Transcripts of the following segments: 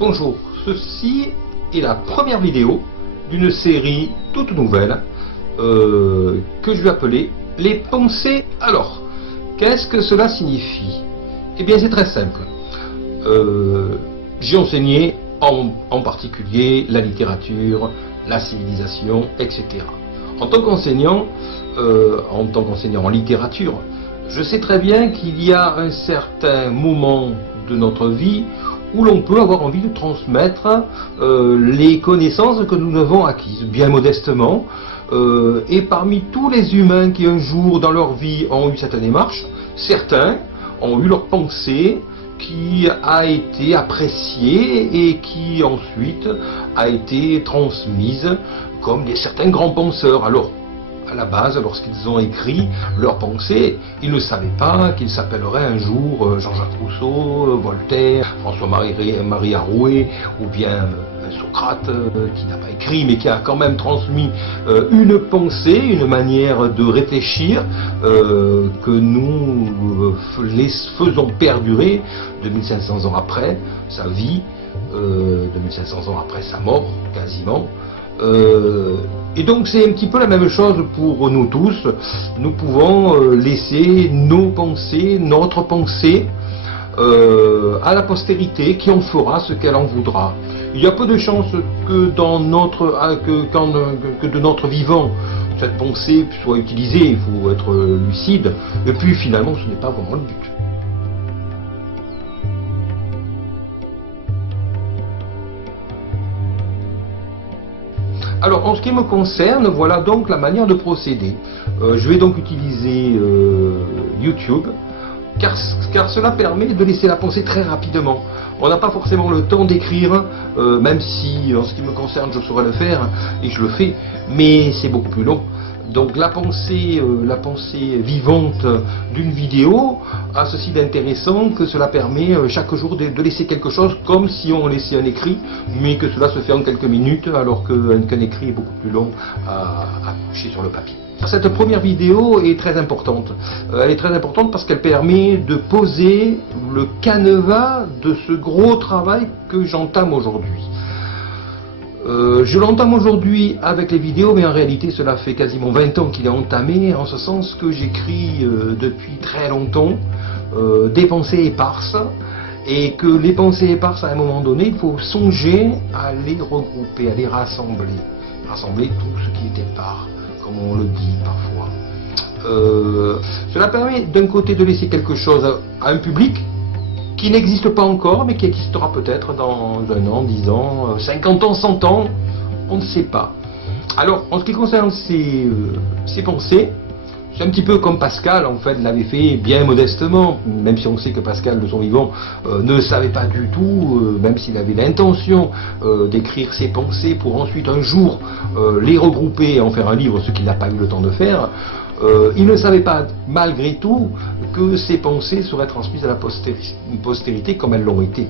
Bonjour, ceci est la première vidéo d'une série toute nouvelle que je vais appeler les pensées. Alors, qu'est-ce que cela signifie? Eh bien, c'est très simple. J'ai enseigné en particulier la littérature, la civilisation, etc. En tant qu'enseignant en littérature, je sais très bien qu'il y a un certain moment de notre vie où l'on peut avoir envie de transmettre les connaissances que nous avons acquises, bien modestement. Et parmi tous les humains qui un jour dans leur vie ont eu cette démarche, certains ont eu leur pensée qui a été appréciée et qui ensuite a été transmise comme certains grands penseurs. Alors, à la base, lorsqu'ils ont écrit leurs pensées, ils ne savaient pas qu'ils s'appelleraient un jour Jean-Jacques Rousseau, Voltaire, François-Marie Arouet, ou bien Socrate, qui n'a pas écrit, mais qui a quand même transmis une pensée, une manière de réfléchir que nous les faisons perdurer 2500 ans après sa vie, 2500 ans après sa mort, quasiment. Et donc c'est un petit peu la même chose pour nous tous. Nous pouvons laisser nos pensées, notre pensée à la postérité qui en fera ce qu'elle en voudra. Il y a peu de chances que de notre vivant cette pensée soit utilisée, il faut être lucide, et puis finalement ce n'est pas vraiment le but. Alors, en ce qui me concerne, voilà donc la manière de procéder. Je vais donc utiliser YouTube, car cela permet de laisser la pensée très rapidement. On n'a pas forcément le temps d'écrire, même si, en ce qui me concerne, je saurais le faire, et je le fais, mais c'est beaucoup plus long. Donc la pensée vivante d'une vidéo a ceci d'intéressant que cela permet chaque jour de laisser quelque chose comme si on laissait un écrit, mais que cela se fait en quelques minutes alors qu'un écrit est beaucoup plus long à coucher sur le papier. Cette première vidéo est très importante. Elle est très importante parce qu'elle permet de poser le canevas de ce gros travail que j'entame aujourd'hui. Je l'entame aujourd'hui avec les vidéos, mais en réalité cela fait quasiment 20 ans qu'il est entamé, en ce sens que j'écris depuis très longtemps des pensées éparses, et que les pensées éparses, à un moment donné, il faut songer à les regrouper, à les rassembler tout ce qui est épars, comme on le dit parfois. Cela permet d'un côté de laisser quelque chose à un public qui n'existe pas encore, mais qui existera peut-être dans 1 an, 10 ans, 50 ans, 100 ans, on ne sait pas. Alors, en ce qui concerne ces pensées, c'est un petit peu comme Pascal, en fait, l'avait fait bien modestement, même si on sait que Pascal, de son vivant, ne savait pas du tout, même s'il avait l'intention d'écrire ses pensées pour ensuite un jour les regrouper et en faire un livre, ce qu'il n'a pas eu le temps de faire. Il ne savait pas, malgré tout, que ces pensées seraient transmises à la postérité comme elles l'ont été.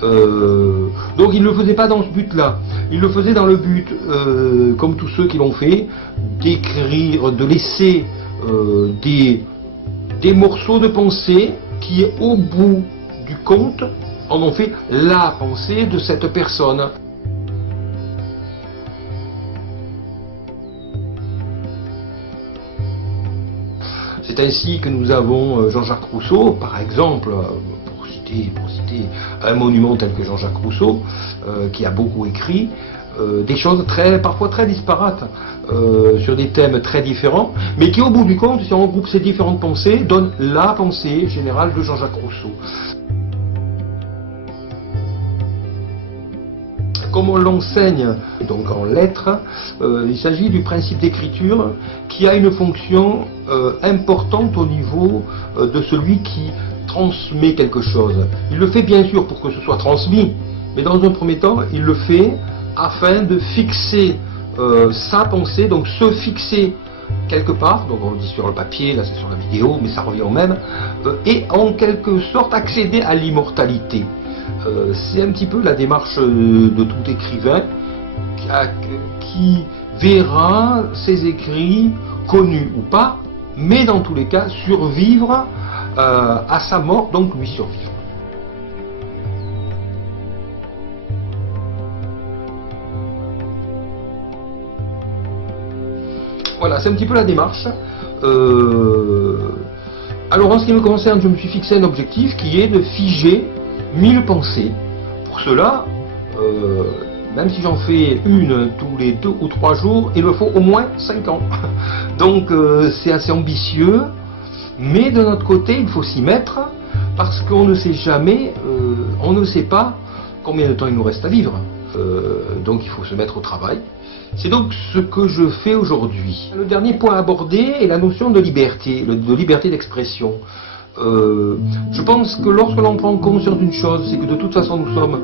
Donc il ne le faisait pas dans ce but-là. Il le faisait dans le but, comme tous ceux qui l'ont fait, d'écrire, de laisser des morceaux de pensée qui, au bout du compte, en ont fait la pensée de cette personne. C'est ainsi que nous avons Jean-Jacques Rousseau, par exemple, pour citer un monument tel que Jean-Jacques Rousseau, qui a beaucoup écrit, des choses parfois très disparates, sur des thèmes très différents, mais qui au bout du compte, si on regroupe ces différentes pensées, donnent la pensée générale de Jean-Jacques Rousseau. Comme on l'enseigne donc en lettres, il s'agit du principe d'écriture qui a une fonction importante au niveau de celui qui transmet quelque chose. Il le fait bien sûr pour que ce soit transmis, mais dans un premier temps, il le fait afin de fixer sa pensée, donc se fixer quelque part, donc on le dit sur le papier, là c'est sur la vidéo, mais ça revient au même, et en quelque sorte accéder à l'immortalité. C'est un petit peu la démarche de tout écrivain qui verra ses écrits, connus ou pas, mais dans tous les cas survivre à sa mort, donc lui survivre. Voilà, c'est un petit peu la démarche. Alors en ce qui me concerne, je me suis fixé un objectif qui est de figer 1000 pensées. Pour cela, même si j'en fais une tous les 2 ou 3 jours, il me faut au moins 5 ans. Donc c'est assez ambitieux, mais de notre côté, il faut s'y mettre, parce qu'on ne sait jamais, on ne sait pas combien de temps il nous reste à vivre. Donc il faut se mettre au travail. C'est donc ce que je fais aujourd'hui. Le dernier point abordé est la notion de liberté, de liberté d'expression. Je pense que lorsque l'on prend conscience d'une chose, c'est que de toute façon nous sommes,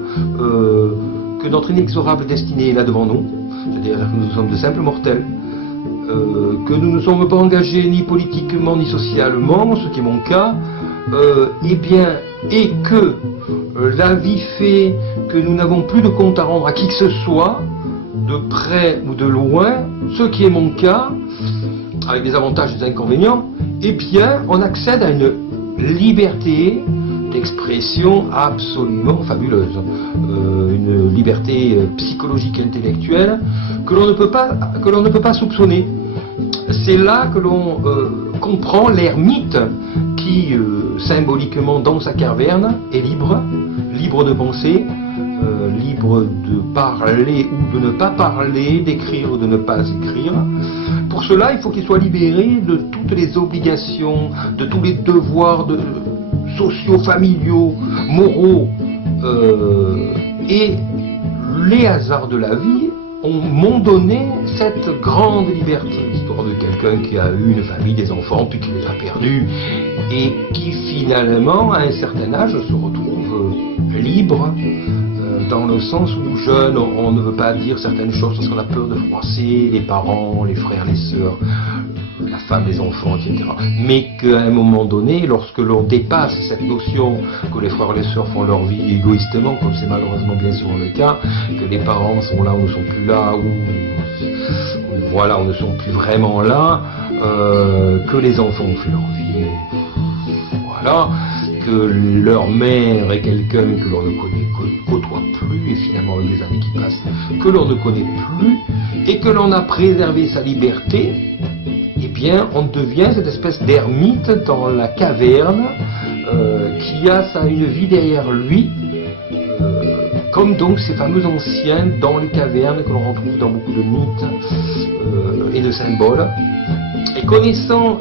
que notre inexorable destinée est là devant nous, c'est-à-dire que nous sommes de simples mortels, que nous ne sommes pas engagés ni politiquement ni socialement, ce qui est mon cas, et que la vie fait que nous n'avons plus de compte à rendre à qui que ce soit, de près ou de loin, ce qui est mon cas, avec des avantages et des inconvénients, eh bien, on accède à une liberté d'expression absolument fabuleuse. Une liberté psychologique et intellectuelle que l'on ne peut pas soupçonner. C'est là que l'on comprend l'ermite qui, symboliquement dans sa caverne, est libre, libre de penser, libre de parler ou de ne pas parler, d'écrire ou de ne pas écrire. Pour cela, il faut qu'il soit libéré de toutes les obligations, de tous les devoirs sociaux, familiaux, moraux, et les hasards de la vie m'ont donné cette grande liberté. L'histoire de quelqu'un qui a eu une famille, des enfants, puis qui les a perdus, et qui finalement, à un certain âge, se retrouve libre, dans le sens où jeune, on ne veut pas dire certaines choses parce qu'on a peur de froisser les parents, les frères, les sœurs, la femme, les enfants, etc. Mais qu'à un moment donné, lorsque l'on dépasse cette notion que les frères et les sœurs font leur vie égoïstement, comme c'est malheureusement bien souvent le cas, que les parents sont là ou ne sont plus là, ou voilà, on ne sont plus vraiment là, que les enfants ont fait leur vie, voilà, que leur mère est quelqu'un que l'on ne côtoie plus, et finalement avec les années qui passent, que l'on ne connaît plus, et que l'on a préservé sa liberté, eh bien on devient cette espèce d'ermite dans la caverne, qui a une vie derrière lui, comme donc ces fameux anciens dans les cavernes que l'on retrouve dans beaucoup de mythes et de symboles. Et connaissant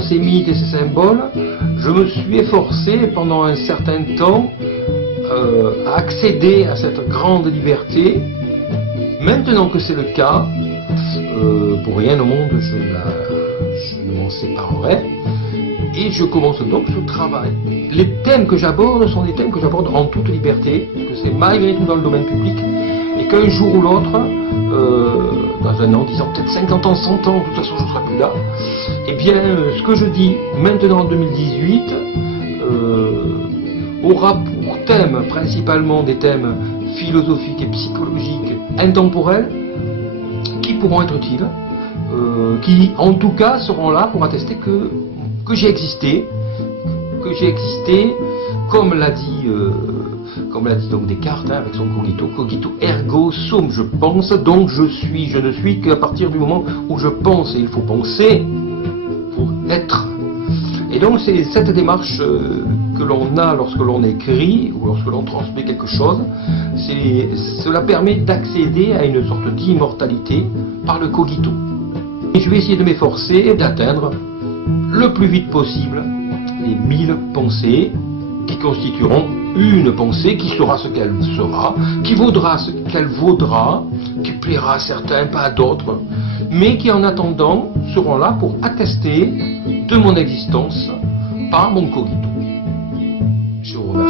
ces mythes et ces symboles, je me suis efforcé pendant un certain temps à accéder à cette grande liberté. Maintenant que c'est le cas, pour rien au monde je ne m'en séparerai, et je commence donc ce travail. Les thèmes que j'aborde sont des thèmes que j'aborde en toute liberté, que c'est malgré tout dans le domaine public, et qu'un jour ou l'autre, dans un an, 10 ans, peut-être 50 ans, 100 ans, de toute façon je ne serai plus là, eh bien ce que je dis maintenant en 2018 aura pour thème principalement des thèmes philosophiques et psychologiques intemporels qui pourront être utiles, qui en tout cas seront là pour attester que j'ai existé, comme l'a dit donc Descartes, avec son cogito ergo sum, je pense, donc je ne suis qu'à partir du moment où je pense, et il faut penser pour être. Et donc c'est cette démarche que l'on a lorsque l'on écrit, ou lorsque l'on transmet quelque chose, cela permet d'accéder à une sorte d'immortalité par le cogito. Et je vais essayer de m'efforcer d'atteindre le plus vite possible les 1000 pensées qui constitueront une pensée qui sera ce qu'elle sera, qui vaudra ce qu'elle vaudra, qui plaira à certains, pas à d'autres, mais qui en attendant seront là pour attester de mon existence par mon cogito. Je vous remercie.